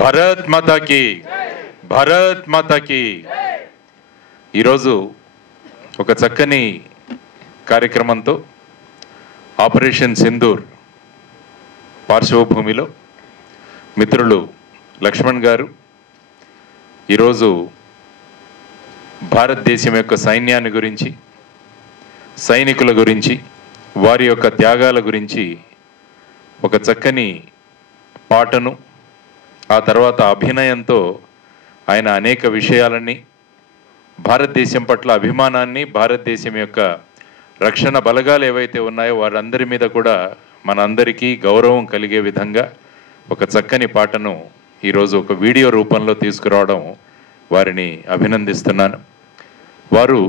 భారత్ మాతాకి, భారత్ మాతాకి. ఈరోజు ఒక చక్కని కార్యక్రమంతో ఆపరేషన్ సింధూర్ పార్శ్వభూమిలో మిత్రులు లక్ష్మణ్ గారు ఈరోజు భారతదేశం యొక్క సైన్యాన్ని గురించి, సైనికుల గురించి, వారి యొక్క త్యాగాల గురించి ఒక చక్కని పాటను, ఆ తర్వాత అభినయంతో ఆయన అనేక విషయాలని, భారతదేశం పట్ల అభిమానాన్ని, భారతదేశం యొక్క రక్షణ బలగాలు ఏవైతే ఉన్నాయో వారందరి మీద కూడా మనందరికీ గౌరవం కలిగే విధంగా ఒక చక్కని పాటను ఈరోజు ఒక వీడియో రూపంలో తీసుకురావడం వారిని అభినందిస్తున్నాను. వారు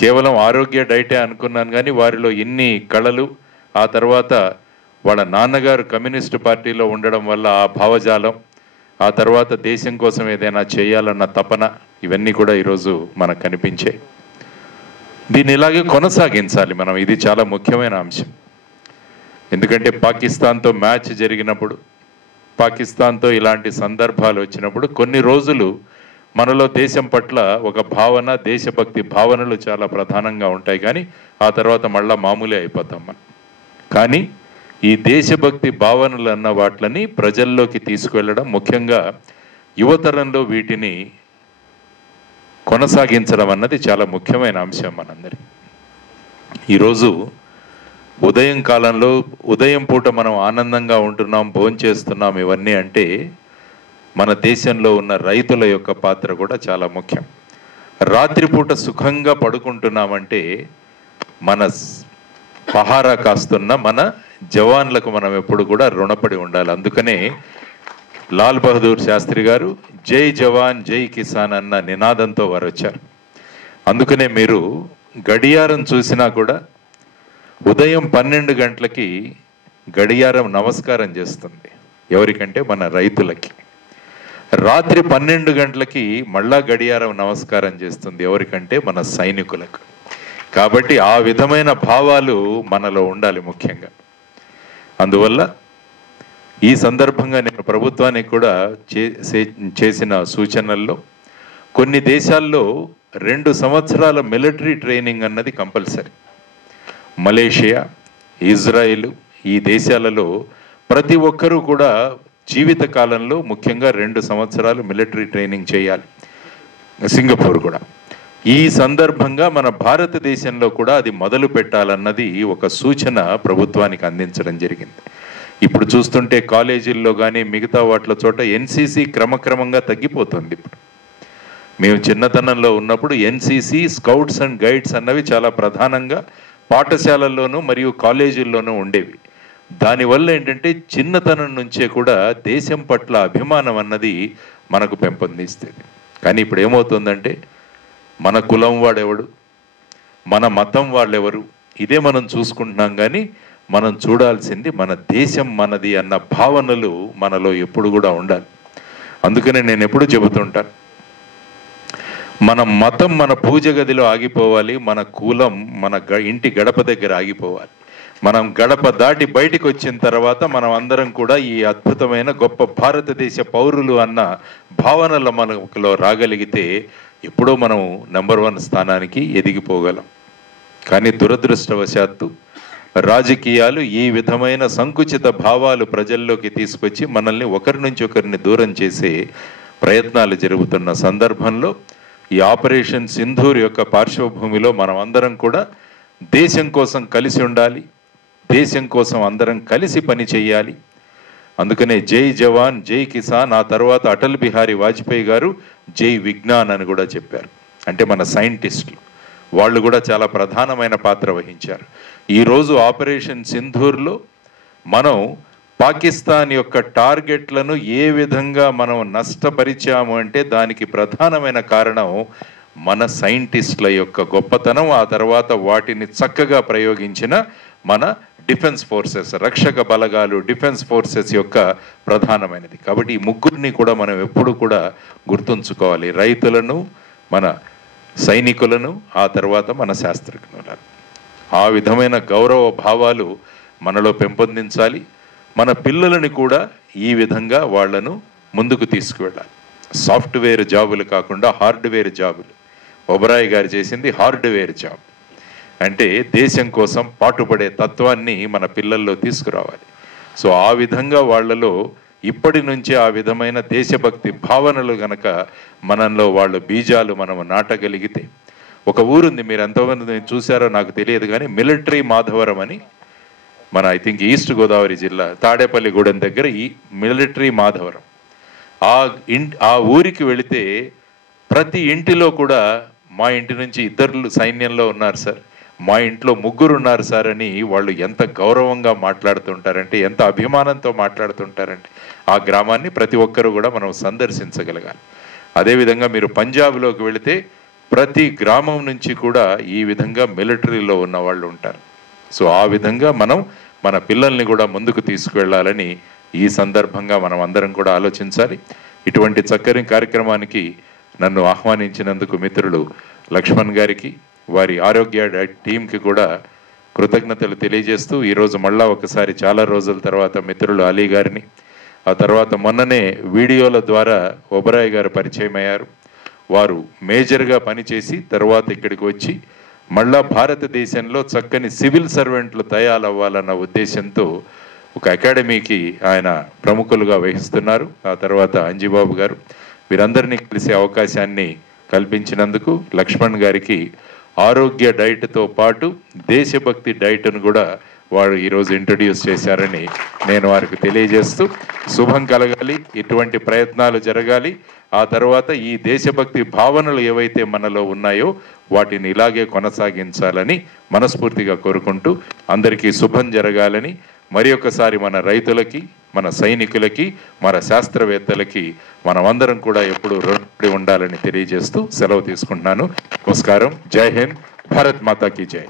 కేవలం ఆరోగ్య డైటే అనుకున్నాను, కానీ వారిలో ఇన్ని కళలు, ఆ తర్వాత వాళ్ళ నాన్నగారు కమ్యూనిస్టు పార్టీలో ఉండడం వల్ల ఆ భావజాలం, ఆ తర్వాత దేశం కోసం ఏదైనా చేయాలన్న తపన, ఇవన్నీ కూడా ఈరోజు మనకు కనిపించాయి. దీన్ని ఇలాగే కొనసాగించాలి మనం. ఇది చాలా ముఖ్యమైన అంశం. ఎందుకంటే పాకిస్తాన్తో మ్యాచ్ జరిగినప్పుడు, పాకిస్తాన్తో ఇలాంటి సందర్భాలు వచ్చినప్పుడు కొన్ని రోజులు మనలో దేశం పట్ల ఒక భావన, దేశభక్తి భావనలు చాలా ప్రధానంగా ఉంటాయి. కానీ ఆ తర్వాత మళ్ళా మామూలే అయిపోతాం మనం. కానీ ఈ దేశభక్తి భావనలు అన్న వాటిని ప్రజల్లోకి తీసుకువెళ్ళడం, ముఖ్యంగా యువతరంలో వీటిని కొనసాగించడం అన్నది చాలా ముఖ్యమైన అంశం మనందరికీ. ఈరోజు ఉదయం కాలంలో, ఉదయం పూట మనం ఆనందంగా ఉంటున్నాం, భోంచేస్తున్నాం, ఇవన్నీ అంటే మన దేశంలో ఉన్న రైతుల యొక్క పాత్ర కూడా చాలా ముఖ్యం. రాత్రిపూట సుఖంగా పడుకుంటున్నామంటే మన పహారా కాస్తున్న మన జవాన్లకు మనం ఎప్పుడు కూడా రుణపడి ఉండాలి. అందుకనే లాల్ బహదూర్ శాస్త్రి గారు జై జవాన్ జై కిసాన్ అన్న నినాదంతో వారు వచ్చారు. అందుకనే మీరు గడియారం చూసినా కూడా ఉదయం 12 గంటలకి గడియారం నమస్కారం చేస్తుంది. ఎవరికంటే మన రైతులకి. రాత్రి 12 గంటలకి మళ్ళా గడియారం నమస్కారం చేస్తుంది. ఎవరికంటే మన సైనికులకు. కాబట్టి ఆ విధమైన భావాలు మనలో ఉండాలి ముఖ్యంగా. అందువల్ల ఈ సందర్భంగా నేను ప్రభుత్వానికి కూడా చేసిన సూచనల్లో, కొన్ని దేశాల్లో 2 సంవత్సరాల మిలిటరీ ట్రైనింగ్ అన్నది కంపల్సరీ. మలేషియా, ఇజ్రాయిల్, ఈ దేశాలలో ప్రతి ఒక్కరూ కూడా జీవిత కాలంలో ముఖ్యంగా 2 సంవత్సరాలు మిలిటరీ ట్రైనింగ్ చేయాలి. సింగపూర్ కూడా. ఈ సందర్భంగా మన భారతదేశంలో కూడా అది మొదలు పెట్టాలన్నది ఒక సూచన ప్రభుత్వానికి అందించడం జరిగింది. ఇప్పుడు చూస్తుంటే కాలేజీల్లో కానీ మిగతా వాటిల చోట ఎన్సీసీ క్రమక్రమంగా తగ్గిపోతుంది. ఇప్పుడు మేము చిన్నతనంలో ఉన్నప్పుడు ఎన్సీసీ, స్కౌట్స్ అండ్ గైడ్స్ అన్నవి చాలా ప్రధానంగా పాఠశాలల్లోనూ మరియు కాలేజీల్లోనూ ఉండేవి. దానివల్ల ఏంటంటే చిన్నతనం నుంచే కూడా దేశం పట్ల అభిమానం అన్నది మనకు పెంపొందిస్తుంది. కానీ ఇప్పుడు ఏమవుతుందంటే మన కులం వాడెవడు, మన మతం వాళ్ళెవరు, ఇదే మనం చూసుకుంటున్నాం. కానీ మనం చూడాల్సింది మన దేశం మనది అన్న భావనలు మనలో ఎప్పుడు కూడా ఉండాలి. అందుకనే నేను ఎప్పుడు చెబుతుంటాను, మన మతం మన పూజ గదిలో ఆగిపోవాలి, మన కులం మన ఇంటి గడప దగ్గర ఆగిపోవాలి. మనం గడప దాటి బయటికి వచ్చిన తర్వాత మనం అందరం కూడా ఈ అద్భుతమైన గొప్ప భారతదేశ పౌరులు అన్న భావనల మనలో రాగలిగితే ఎప్పుడో మనం నెంబర్ 1 స్థానానికి ఎదిగిపోగలం. కానీ దురదృష్టవశాత్తు రాజకీయాలు ఈ విధమైన సంకుచిత భావాలు ప్రజల్లోకి తీసుకొచ్చి మనల్ని ఒకరి నుంచి ఒకరిని దూరం చేసే ప్రయత్నాలు జరుగుతున్న సందర్భంలో ఈ ఆపరేషన్ సింధూర్ యొక్క పార్శ్వభూమిలో మనం అందరం కూడా దేశం కోసం కలిసి ఉండాలి, దేశం కోసం అందరం కలిసి పని చేయాలి. అందుకనే జై జవాన్ జై కిసాన్, ఆ తర్వాత అటల్ బిహారీ వాజ్పేయి గారు జై విజ్ఞాన్ అని కూడా చెప్పారు. అంటే మన సైంటిస్టులు వాళ్ళు కూడా చాలా ప్రధానమైన పాత్ర వహించారు. ఈరోజు ఆపరేషన్ సింధూర్లో మనం పాకిస్తాన్ యొక్క టార్గెట్లను ఏ విధంగా మనం నష్టపరిచాము అంటే దానికి ప్రధానమైన కారణం మన సైంటిస్టుల యొక్క గొప్పతనం, ఆ తర్వాత వాటిని చక్కగా ప్రయోగించిన మన డిఫెన్స్ ఫోర్సెస్, రక్షక బలగాలు, డిఫెన్స్ ఫోర్సెస్ యొక్క ప్రధానమైనది. కాబట్టి ఈ ముగ్గురిని కూడా మనం ఎప్పుడు కూడా గుర్తుంచుకోవాలి. రైతులను, మన సైనికులను, ఆ తర్వాత మన శాస్త్రజ్ఞులను. ఆ విధమైన గౌరవ భావాలు మనలో పెంపొందించాలి. మన పిల్లలని కూడా ఈ విధంగా వాళ్లను ముందుకు తీసుకువెళ్ళాలి. సాఫ్ట్వేర్ జాబులు కాకుండా హార్డ్వేర్ జాబులు. ఒబరాయ్ గారు చేసింది హార్డ్వేర్ జాబ్, అంటే దేశం కోసం పాటుపడే తత్వాన్ని మన పిల్లల్లో తీసుకురావాలి. సో ఆ విధంగా వాళ్ళలో ఇప్పటి నుంచే ఆ విధమైన దేశభక్తి భావనలు గనక మనలో వాళ్ళ బీజాలు మనము నాటగలిగితే, ఒక ఊరుంది, మీరు ఎంతోమంది చూసారో నాకు తెలియదు కానీ, మిలిటరీ మాధవరం అని, మన ఐ థింక్ ఈస్ట్ గోదావరి జిల్లా తాడేపల్లిగూడెం దగ్గర ఈ మిలిటరీ మాధవరం. ఆ ఊరికి వెళితే ప్రతి ఇంటిలో కూడా మా ఇంటి నుంచి 2 సైన్యంలో ఉన్నారు సార్, మా ఇంట్లో 3 ఉన్నారు సార్ అని వాళ్ళు ఎంత గౌరవంగా మాట్లాడుతుంటారంటే, ఎంత అభిమానంతో మాట్లాడుతుంటారంటే, ఆ గ్రామాన్ని ప్రతి ఒక్కరు కూడా మనం సందర్శించగలగాలి. అదేవిధంగా మీరు పంజాబ్లోకి వెళితే ప్రతి గ్రామం నుంచి కూడా ఈ విధంగా మిలిటరీలో ఉన్న వాళ్ళు ఉంటారు. సో ఆ విధంగా మనం మన పిల్లల్ని కూడా ముందుకు తీసుకువెళ్ళాలని ఈ సందర్భంగా మనం అందరం కూడా ఆలోచించాలి. ఇటువంటి చక్కని కార్యక్రమానికి నన్ను ఆహ్వానించినందుకు మిత్రులు లక్ష్మణ్ గారికి, వారి ఆరోగ్య టీంకి కూడా కృతజ్ఞతలు తెలియజేస్తూ, ఈరోజు మళ్ళా ఒకసారి చాలా రోజుల తర్వాత మిత్రులు అలీ గారిని, ఆ తర్వాత మొన్ననే వీడియోల ద్వారా ఒబరాయ్ గారు పరిచయం అయ్యారు. వారు మేజర్గా పనిచేసి తర్వాత ఇక్కడికి వచ్చి మళ్ళా భారతదేశంలో చక్కని సివిల్ సర్వెంట్లు తయారవ్వాలన్న ఉద్దేశంతో ఒక అకాడమీకి ఆయన ప్రముఖులుగా వహిస్తున్నారు. ఆ తర్వాత అంజిబాబు గారు, వీరందరినీ కలిసే అవకాశాన్ని కల్పించినందుకు లక్ష్మణ్ గారికి ఆరోగ్య డైట్తో పాటు దేశభక్తి డైట్ను కూడా వారు ఈరోజు ఇంట్రడ్యూస్ చేశారని నేను వారికి తెలియజేస్తూ, శుభం కలగాలి, ఇటువంటి ప్రయత్నాలు జరగాలి. ఆ తర్వాత ఈ దేశభక్తి భావనలు ఏవైతే మనలో ఉన్నాయో వాటిని ఇలాగే కొనసాగించాలని మనస్ఫూర్తిగా కోరుకుంటూ, అందరికీ శుభం జరగాలని మరి ఒకసారి మన రైతులకి, మన సైనికులకి, మన శాస్త్రవేత్తలకి మనమందరం కూడా ఎప్పుడూ రుణపడి ఉండాలని తెలియజేస్తూ సెలవు తీసుకుంటున్నాను. నమస్కారం. జై హింద్. భారత్ మాతా కీ జై.